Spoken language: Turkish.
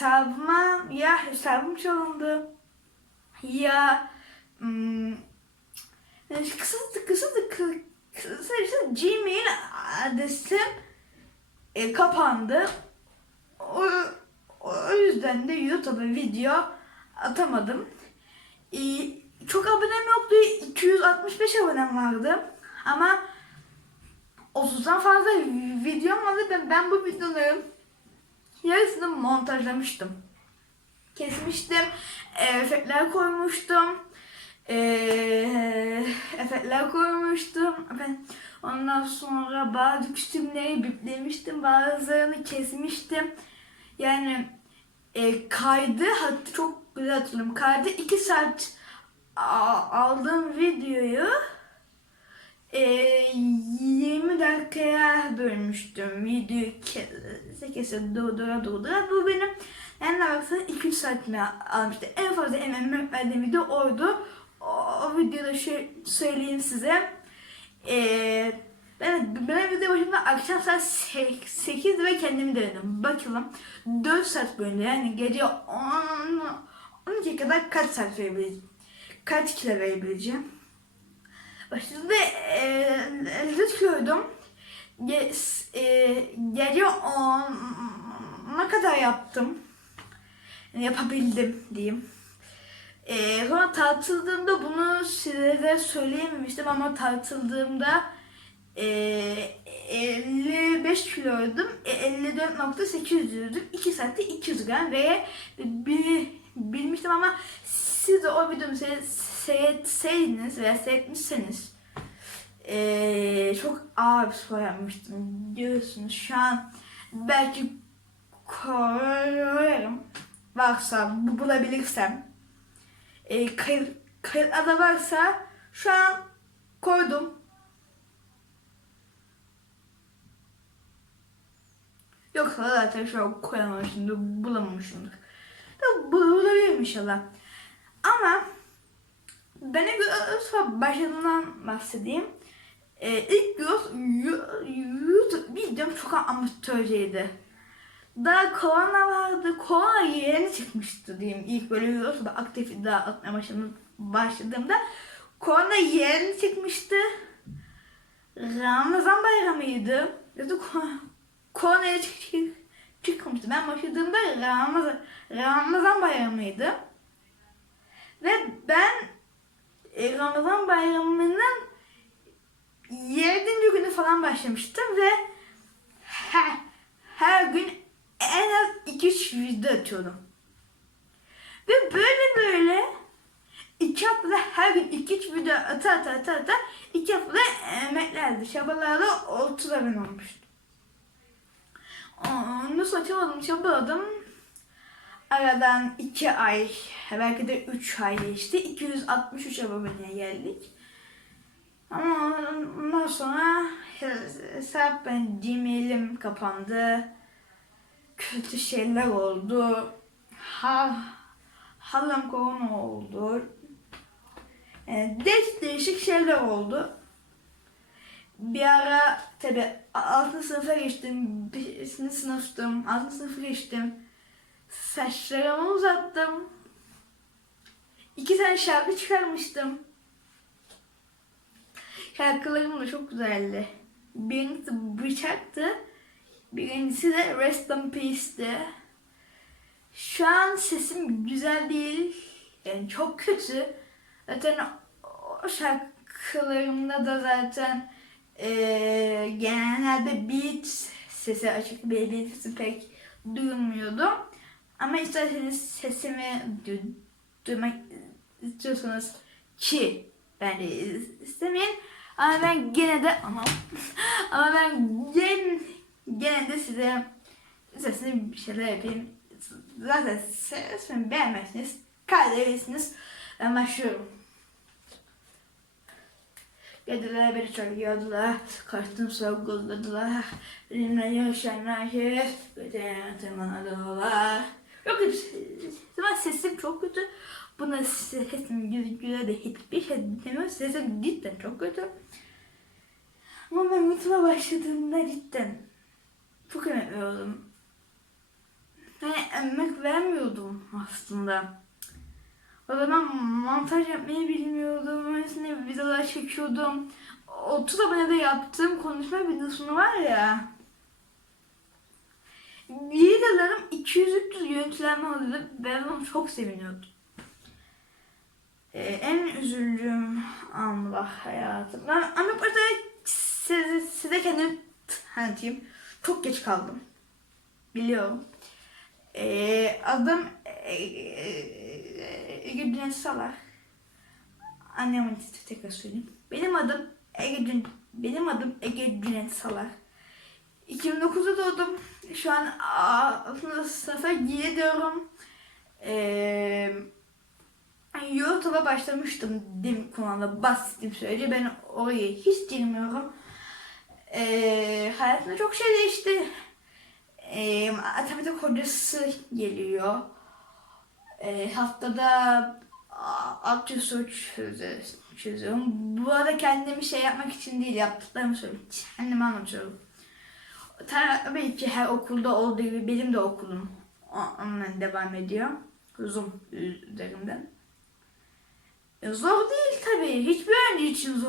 hesabıma ya hesabım çalındı ya hmm, kısa kısa kısa kısaca Gmail adresim e, kapandı. O, o yüzden de YouTube'a video atamadım. E, çok abonem yoktu. 265 abonem vardı. Ama 30'dan fazla videom vardı. Ben, ben bu videoların yarısını montajlamıştım. Kesmiştim. e, efektler koymuştum. E, efektler koymuştum. Ben ondan sonra bazı kostümleri biplemiştim. Bazılarını kesmiştim. Yani e, kaydı hatta çok güzel hatırlıyorum. Kaydı 2 saat aldığım videoyu e, 20 dakikaya bölmüştüm. Videoyu kese durdura durdura. Bu benim en baksana 2-3 saatimi almıştı. En fazla emek verdiğim video oydu. O, o videoda şey söyleyeyim size. E, ben, ben video başında akşam saat 8 ve kendim denedim. Bakalım 4 saat boyunca yani gece 10 12 kadar kaç saat verebileceğim? Kaç kilo verebileceğim? Başında e, 100 kiloydum. Ge, e, gece 10'a kadar yaptım. Yapabildim diyeyim. E, sonra tartıldığımda bunu size de söyleyememiştim ama tartıldığımda e, 55 kiloydum. E, 54.800'düm. 2 saatte 200 gram ve bir, bilmiştim ama siz de o videomu seyretseydiniz veya seyretmişseniz e, çok ağır bir spor yapmıştım diyorsunuz. Şu an belki koyarım. Varsa bu bulabilirsem. E, kayıt, kayıtlarda varsa şu an koydum. Yoksa zaten şu an koyamamışımdır, bulamamışımdır. Bulabilirim inşallah. Ama ilk YouTube'a başladığımdan bahsedeyim. Ee, ilk YouTube, videom çok amatörceydi. Daha korona vardı. Korona yeni çıkmıştı diyeyim. İlk böyle YouTube'a aktif iddia atmaya başladım, başladığımda. Korona yeni çıkmıştı. Ramazan bayramıydı. Ya da ko- korona çık çık çıkmıştı. Ben başladığımda Ramazan, Ramazan bayramıydı. Ve ben Ramazan bayramının 7. günü falan başlamıştım ve her, her gün en az 2-3 video atıyordum. Ve böyle böyle iki haftada her gün 2-3 video ata ata ata ata iki haftada emeklerdi. Çabalarla 30 abone olmuştu. Onu saçamadım çabaladım. Aradan 2 ay belki de 3 ay geçti. 263 aboneye geldik. Ama ondan sonra hesap ben Gmail'im kapandı. Kötü şeyler oldu. Ha, halam korona oldu. Yani değişik değişik şeyler oldu. Bir ara tabi 6. sınıfa geçtim. 5. sınıftım. 6. sınıfa geçtim. Saçlarımı uzattım. İki tane şarkı çıkarmıştım. Şarkılarım da çok güzeldi. Birincisi Bıçaktı. Birincisi de Rest in Peace'ti. Şu an sesim güzel değil. Yani çok kötü. Zaten o şarkılarımda da zaten eee genelde beat sesi açık bir beat sesi pek duyulmuyordu. Ama isterseniz sesimi du- duymak istiyorsanız ki bence istemeyin. Ama ben gene de ama ama ben gen, gene de size sesini bir şeyler yapayım. Zaten sesimi beğenmezsiniz. Kaydedersiniz. Ben başlıyorum. Geldiler beni çok yiyordular. Kaçtım sorguladılar. Benimle yaşayan şey. Bütün tırmanadılar. Kötü. Zaman sesim çok kötü. Buna sesim güzel de hiçbir şey demiyor. Sesim cidden çok kötü. Ama ben YouTube'a başladığımda cidden çok emek veriyordum. Emek vermiyordum aslında. O zaman montaj yapmayı bilmiyordum. Öylesine videolar çekiyordum. 30 abonede yaptığım konuşma videosunu var ya. Videolarım 200-300 görüntülenme oluyordu. Ben onu çok seviniyordum. Ee, en üzüldüğüm an var hayatımda. Ama burada size, size kendimi tanıtayım. Çok geç kaldım. Biliyorum. Ee, adım Ege Cüneyt Salar. Annemin ismi tekrar söyleyeyim. Benim adım Ege Cün benim adım Ege Cüneyt Salar. 2009'da doğdum. Şu an 6. sınıfa gidiyorum. Ee, YouTube'a başlamıştım dim konumda bahsettiğim sürece ben oraya hiç girmiyorum. Ee, hayatımda çok şey değişti. Ee, matematik hocası geliyor. Ee, haftada a- 600 soru çözü- çözüyorum. Bu arada kendimi şey yapmak için değil yaptıklarımı söylüyorum. Kendimi anlatıyorum. Tabii ki her okulda olduğu gibi benim de okulum onunla devam ediyor. Zoom üzerinden. E, Zor değil tabii. Hiçbir öğrenci için zor